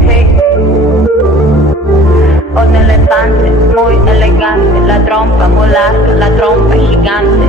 Hey. Un elefante muy elegante, la trompa muy larga, la trompa gigante.